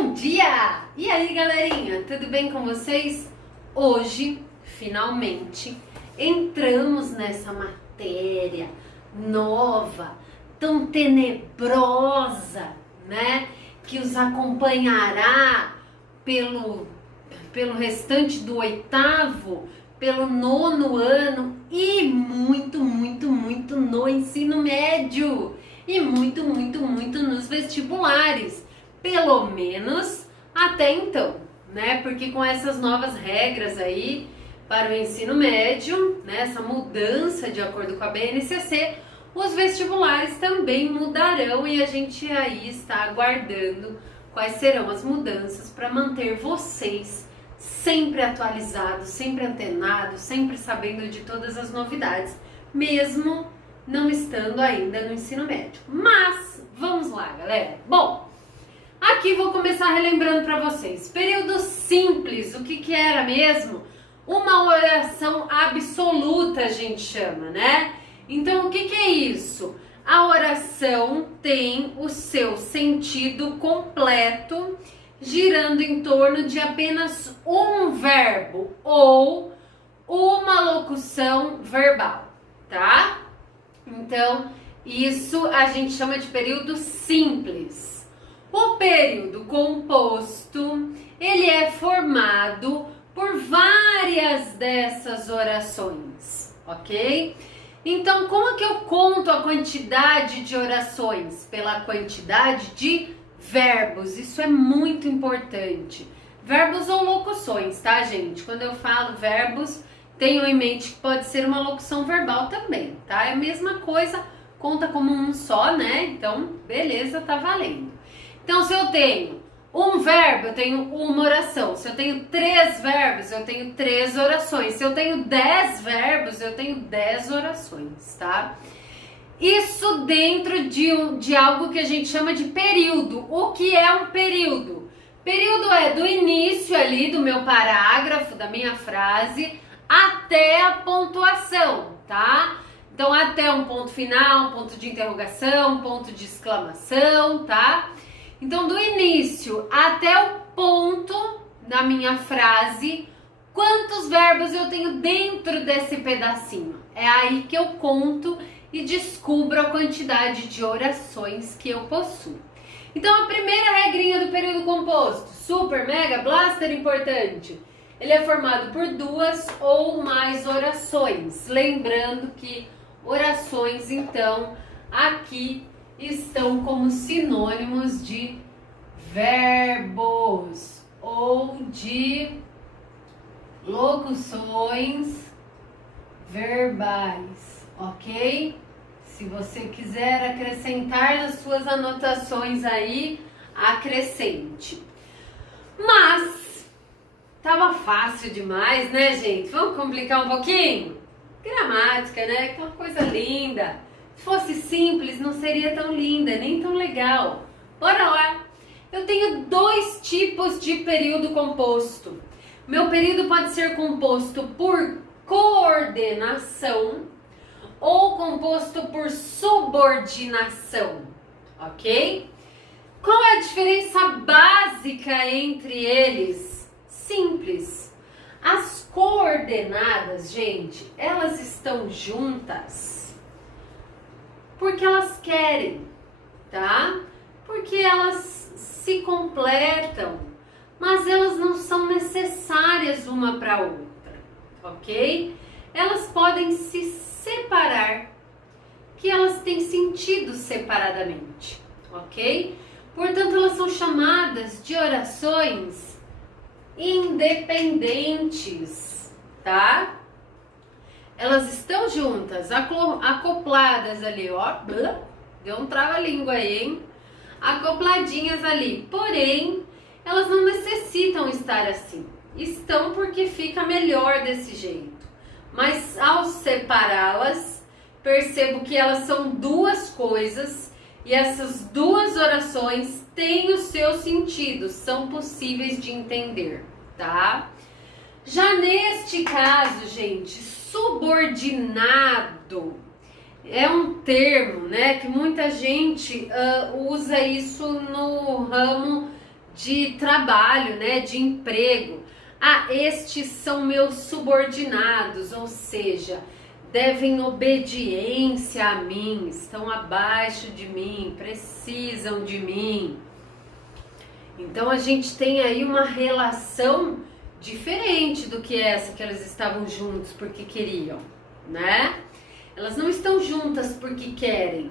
Bom dia! E aí, galerinha, tudo bem com vocês? Hoje, finalmente, entramos nessa matéria nova, tão tenebrosa, né? Que os acompanhará pelo restante do oitavo, pelo nono ano e muito no ensino médio e muito nos vestibulares, pelo menos até então, né? Porque com essas novas regras aí para o ensino médio, né, essa mudança de acordo com a BNCC, os vestibulares também mudarão e a gente aí está aguardando quais serão as mudanças para manter vocês sempre atualizados, sempre antenados, sempre sabendo de todas as novidades, mesmo não estando ainda no ensino médio. Mas vamos lá, galera. Bom, aqui vou começar relembrando para vocês. Período simples, o que era mesmo? Uma oração absoluta, a gente chama, né? Então, o que é isso? A oração tem o seu sentido completo, girando em torno de apenas um verbo ou uma locução verbal, tá? Então, isso a gente chama de período simples. O período composto, ele é formado por várias dessas orações, ok? Então, como que eu conto a quantidade de orações? Pela quantidade de verbos, isso é muito importante. Verbos ou locuções, tá, gente? Quando eu falo verbos, tenham em mente que pode ser uma locução verbal também, tá? É a mesma coisa, conta como um só, né? Então, beleza, tá valendo. Então, se eu tenho um verbo, eu tenho uma oração. Se eu tenho 3 verbos, eu tenho 3 orações. Se eu tenho 10 verbos, eu tenho 10 orações, tá? Isso dentro de algo que a gente chama de período. O que é um período? Período é do início ali do meu parágrafo, da minha frase, até a pontuação, tá? Então, até um ponto final, um ponto de interrogação, um ponto de exclamação, tá? Então, do início até o ponto da minha frase, quantos verbos eu tenho dentro desse pedacinho? É aí que eu conto e descubro a quantidade de orações que eu possuo. Então, a primeira regrinha do período composto, super, mega, blaster importante, ele é formado por 2 ou mais orações. Lembrando que orações, então, aqui estão como sinônimos de verbos ou de locuções verbais, ok? Se você quiser acrescentar nas suas anotações aí, acrescente. Mas tava fácil demais, né, gente? Vamos complicar um pouquinho? Gramática, né? Aquela coisa linda. Se fosse simples, não seria tão linda, nem tão legal. Bora lá! Eu tenho 2 tipos de período composto. Meu período pode ser composto por coordenação ou composto por subordinação, ok? Qual é a diferença básica entre eles? Simples. As coordenadas, gente, elas estão juntas porque elas querem, tá? Porque elas se completam, mas elas não são necessárias uma para outra, ok? Elas podem se separar, que elas têm sentido separadamente, ok? Portanto, elas são chamadas de orações independentes, tá? Elas estão juntas, acopladas ali, ó. Deu um trava-língua aí, hein? Acopladinhas ali. Porém, elas não necessitam estar assim. Estão porque fica melhor desse jeito. Mas ao separá-las, percebo que elas são 2 coisas e essas 2 orações têm o seu sentido, são possíveis de entender, tá? Já neste caso, gente, subordinado é um termo, né, que muita gente usa isso no ramo de trabalho, né, de emprego. Ah, estes são meus subordinados, ou seja, devem obediência a mim, estão abaixo de mim, precisam de mim. Então a gente tem aí uma relação diferente do que essa que elas estavam juntos porque queriam, né? Elas não estão juntas porque querem,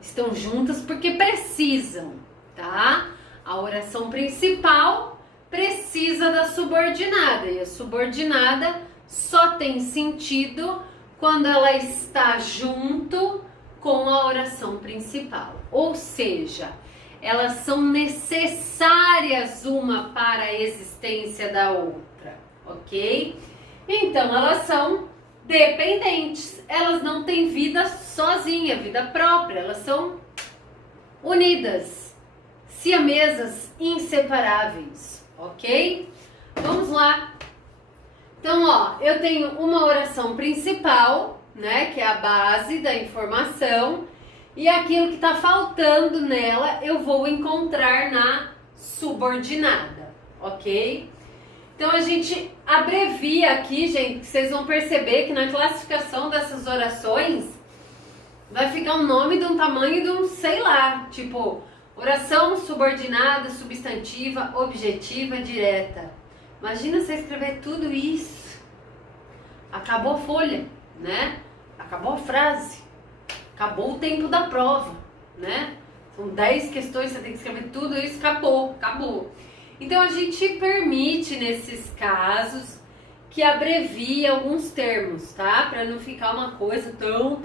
estão juntas porque precisam, tá? A oração principal precisa da subordinada e a subordinada só tem sentido quando ela está junto com a oração principal, ou seja, elas são necessárias uma para a existência da outra, ok? Então elas são dependentes, elas não têm vida sozinha, vida própria, elas são unidas, siamesas, inseparáveis, ok? Vamos lá. Então, ó, eu tenho uma oração principal, né, que é a base da informação, e aquilo que tá faltando nela eu vou encontrar na subordinada, ok? Então a gente abrevia aqui, gente, que vocês vão perceber que na classificação dessas orações vai ficar um nome de um tamanho de um, sei lá, tipo, oração subordinada, substantiva, objetiva, direta. Imagina você escrever tudo isso. Acabou a folha, né? Acabou a frase. Acabou o tempo da prova, né? São 10 questões, você tem que escrever tudo isso, acabou. Então a gente permite nesses casos que abrevie alguns termos, tá? Para não ficar uma coisa tão.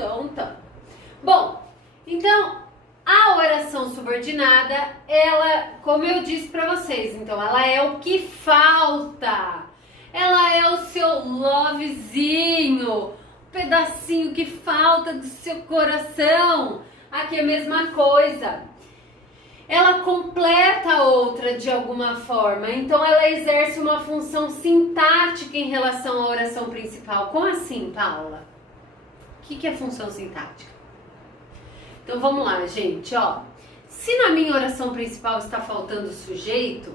Bom, então a oração subordinada, ela, como eu disse para vocês, então ela é o que falta. Ela é o seu lovezinho, pedacinho que falta do seu coração. Aqui é a mesma coisa. Ela completa a outra de alguma forma. Então ela exerce uma função sintática em relação à oração principal. Como assim, Paula? O que é função sintática? Então vamos lá, gente, ó. Se na minha oração principal está faltando o sujeito,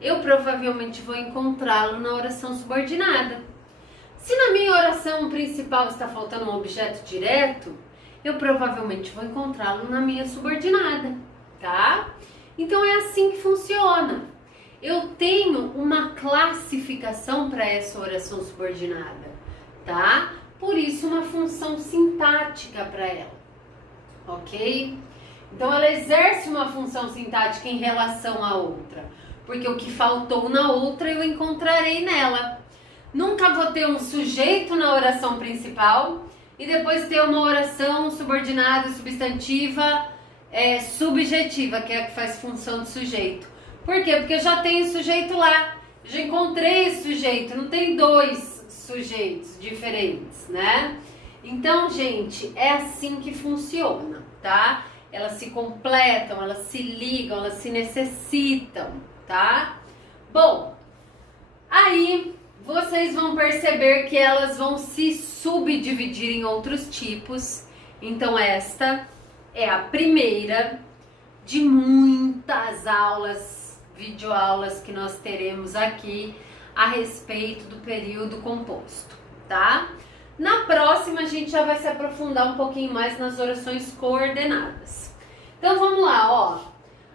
eu provavelmente vou encontrá-lo na oração subordinada. Se na minha oração principal está faltando um objeto direto, eu provavelmente vou encontrá-lo na minha subordinada, tá? Então é assim que funciona. Eu tenho uma classificação para essa oração subordinada, tá? Por isso uma função sintática para ela, ok? Então ela exerce uma função sintática em relação à outra, porque o que faltou na outra eu encontrarei nela. Nunca vou ter um sujeito na oração principal e depois ter uma oração subordinada, substantiva, subjetiva, que é a que faz função de sujeito. Por quê? Porque eu já tenho sujeito lá, já encontrei esse sujeito, não tem dois sujeitos diferentes, né? Então, gente, é assim que funciona, tá? Elas se completam, elas se ligam, elas se necessitam, tá? Bom, aí vocês vão perceber que elas vão se subdividir em outros tipos. Então esta é a primeira de muitas aulas, videoaulas que nós teremos aqui a respeito do período composto, tá? Na próxima a gente já vai se aprofundar um pouquinho mais nas orações coordenadas. Então vamos lá, ó.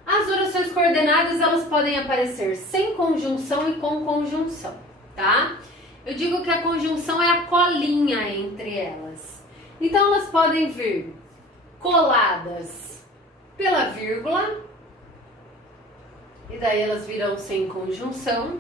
As orações coordenadas, elas podem aparecer sem conjunção e com conjunção, tá? Eu digo que a conjunção é a colinha entre elas. Então elas podem vir coladas pela vírgula, e daí elas virão sem conjunção,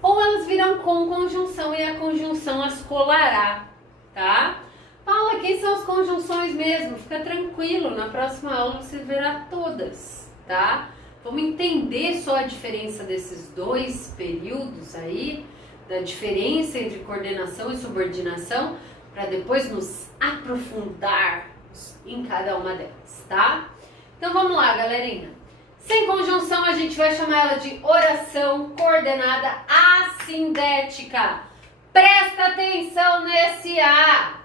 ou elas virão com conjunção e a conjunção as colará, tá? Paula, quem são as conjunções mesmo? Fica tranquilo, na próxima aula você verá todas, tá? Vamos entender só a diferença desses dois períodos aí, da diferença entre coordenação e subordinação, para depois nos aprofundarmos em cada uma delas, tá? Então vamos lá, galerinha. Sem conjunção a gente vai chamar ela de oração coordenada assindética. Presta atenção nesse A.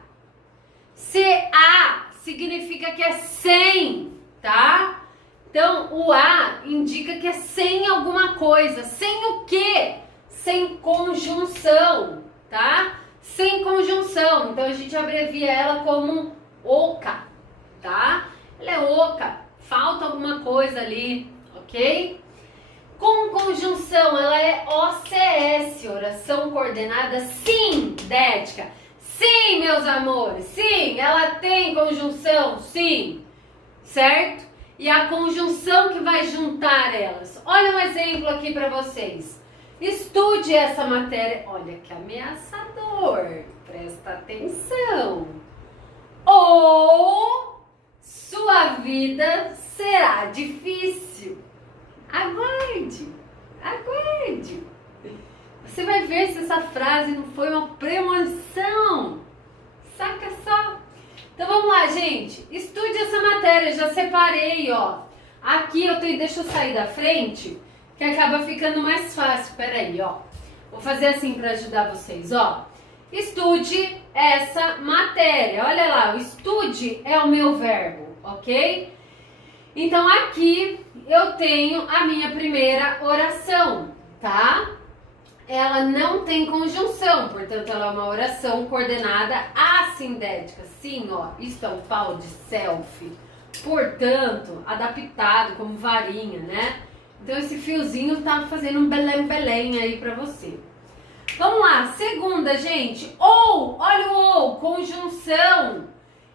CA significa que é sem, tá? Então, o a indica que é sem alguma coisa. Sem o quê? Sem conjunção, tá? Sem conjunção. Então, a gente abrevia ela como oca, tá? Ela é oca. Falta alguma coisa ali, ok? Com conjunção, ela é OCS, oração coordenada sindética. Sim, meus amores, sim, ela tem conjunção, sim, certo? E a conjunção que vai juntar elas. Olha um exemplo aqui para vocês. Estude essa matéria. Olha que ameaçador, presta atenção. Ou sua vida será difícil. Aguarde, aguarde. Você vai ver se essa frase não foi uma premonição. Saca só. Então vamos lá, gente. Estude essa matéria, já separei, ó. Aqui eu tenho, deixa eu sair da frente, que acaba ficando mais fácil. Peraí, ó. Vou fazer assim para ajudar vocês, ó. Estude essa matéria. Olha lá, o estude é o meu verbo, ok? Então aqui eu tenho a minha primeira oração, tá? Ela não tem conjunção, portanto ela é uma oração coordenada assindética. Sim, ó, isso é um pau de selfie. Portanto, adaptado como varinha, né? Então esse fiozinho tá fazendo um belém aí pra você. Vamos lá, segunda, gente. Ou, olha o ou, conjunção.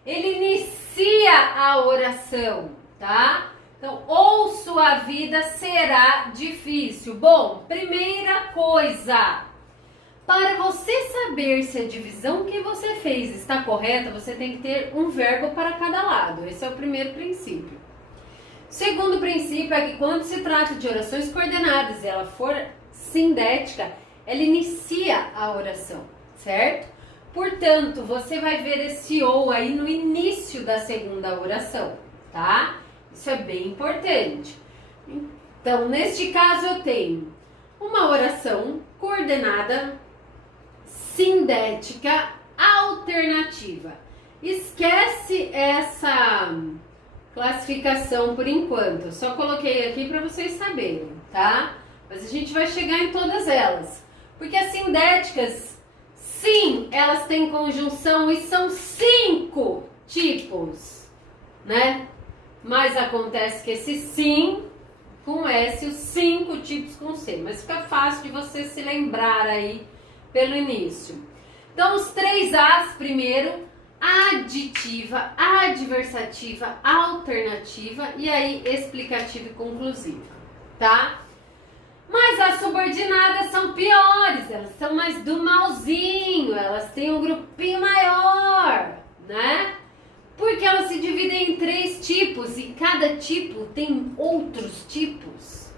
Ele inicia a oração, tá? Então, ou sua vida será difícil. Bom, primeira coisa, para você saber se a divisão que você fez está correta, você tem que ter um verbo para cada lado. Esse é o primeiro princípio. Segundo princípio é que quando se trata de orações coordenadas e ela for sindética, ela inicia a oração, certo? Portanto, você vai ver esse ou aí no início da segunda oração, tá? Isso é bem importante. Então, neste caso, eu tenho uma oração coordenada sindética alternativa. Esquece essa classificação por enquanto. Eu só coloquei aqui para vocês saberem, tá? Mas a gente vai chegar em todas elas. Porque as sindéticas, sim, elas têm conjunção e são 5 tipos, né? Mas acontece que esse sim com S, os 5 tipos com C. Mas fica fácil de você se lembrar aí pelo início. Então, os 3 As primeiro, aditiva, adversativa, alternativa e aí explicativa e conclusiva, tá? Mas as subordinadas são piores, elas são mais do malzinho, elas têm um grupinho maior, né? Porque elas se dividem em 3 tipos e cada tipo tem outros tipos.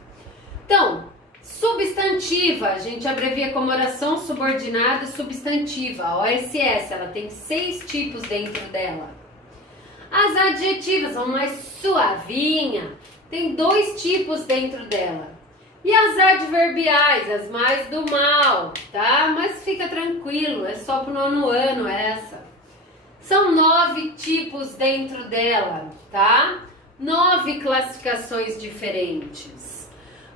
Então, substantiva, a gente abrevia como oração subordinada substantiva, a OSS, ela tem 6 tipos dentro dela. As adjetivas são mais suavinha, tem 2 tipos dentro dela. E as adverbiais, as mais do mal, tá? Mas fica tranquilo, é só pro 9º ano essa. São 9 tipos dentro dela, tá? 9 classificações diferentes.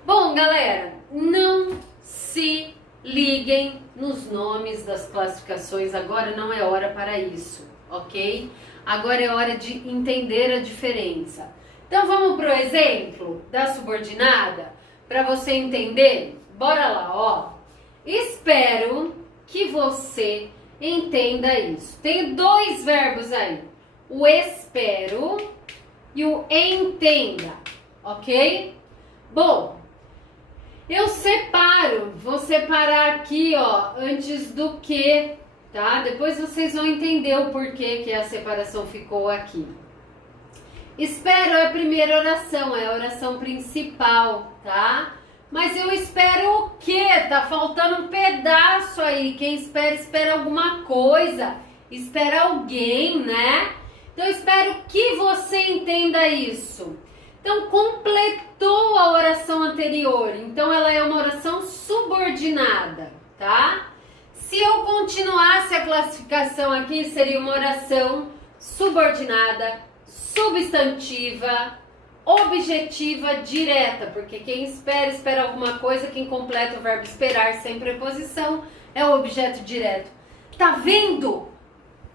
Bom, galera, não se liguem nos nomes das classificações, agora não é hora para isso, ok? Agora é hora de entender a diferença. Então vamos pro exemplo da subordinada, para você entender? Bora lá, ó. Espero que você entenda isso. Tem 2 verbos aí, o espero e o entenda, ok? Bom, eu separo, vou separar aqui, ó, antes do que, tá? Depois vocês vão entender o porquê que a separação ficou aqui. Espero é a primeira oração, é a oração principal, tá? Mas eu espero o quê? Tá faltando um pedaço aí. Quem espera, espera alguma coisa. Espera alguém, né? Então, eu espero que você entenda isso. Então, completou a oração anterior. Então, ela é uma oração subordinada, tá? Se eu continuasse a classificação aqui, seria uma oração subordinada, substantiva, objetiva direta, porque quem espera, espera alguma coisa, quem completa o verbo esperar sem preposição é o objeto direto. Tá vendo?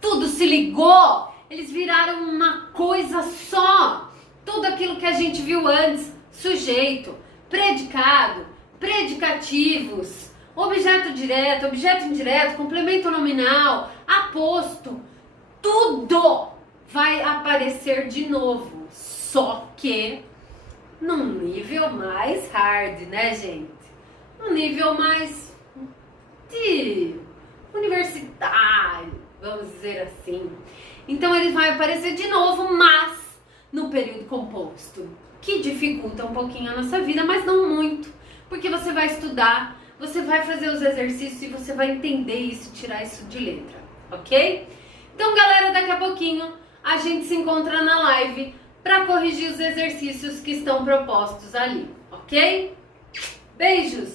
Tudo se ligou, eles viraram uma coisa só. Tudo aquilo que a gente viu antes, sujeito, predicado, predicativos, objeto direto, objeto indireto, complemento nominal, aposto, tudo vai aparecer de novo, só que num nível mais hard, né, gente? Um nível mais de universitário, vamos dizer assim. Então ele vai aparecer de novo, mas no período composto, que dificulta um pouquinho a nossa vida, mas não muito, porque você vai estudar, você vai fazer os exercícios e você vai entender isso, tirar isso de letra, ok? Então, galera, daqui a pouquinho a gente se encontra na live para corrigir os exercícios que estão propostos ali, ok? Beijos!